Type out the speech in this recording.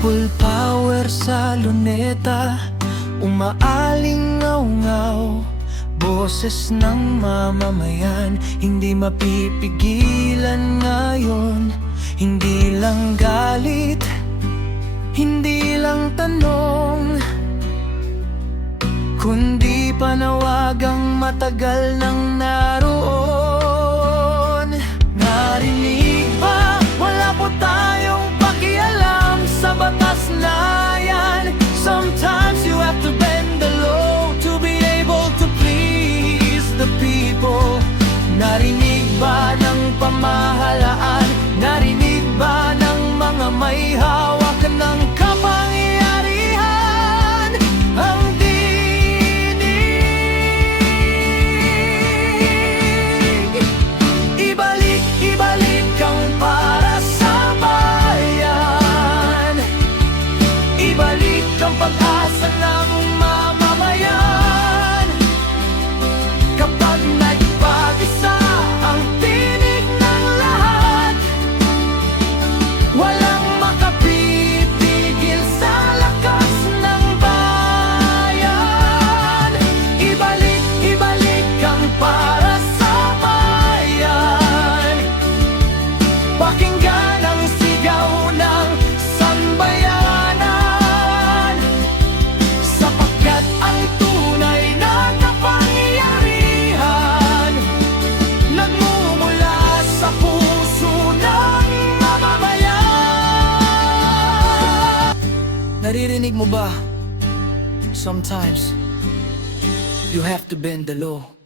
People power sa luneta, umaalingaw-ngaw. Boses ng mamamayan, hindi mapipigilan ngayon. Hindi lang galit, hindi lang tanong, kundi panawagang matagal nang naroon. Narinig ba? Wala po tayong pakialam sa batas na yan. Sometimes you have to bend the law to be able to please the people. Narinig ba ng pamahalaan? Narinig ba ng mga may hawak ng kapangyarihan? Ang dinig, ibalik, ibalik ang para sa bayan. Ibalik ang pag-asa ng mamamayan. Kapag nagpag-isa ang tinig ng lahat, walang makapipigil sa lakas ng bayan. Ibalik, ibalik ang para sa bayan. Pakinggan ang sigaw ng sambayanan, sapagkat ang tunay na kapangyarihan nagmumula sa puso ng mamamayan. Naririnig mo ba? Sometimes you have to bend the law.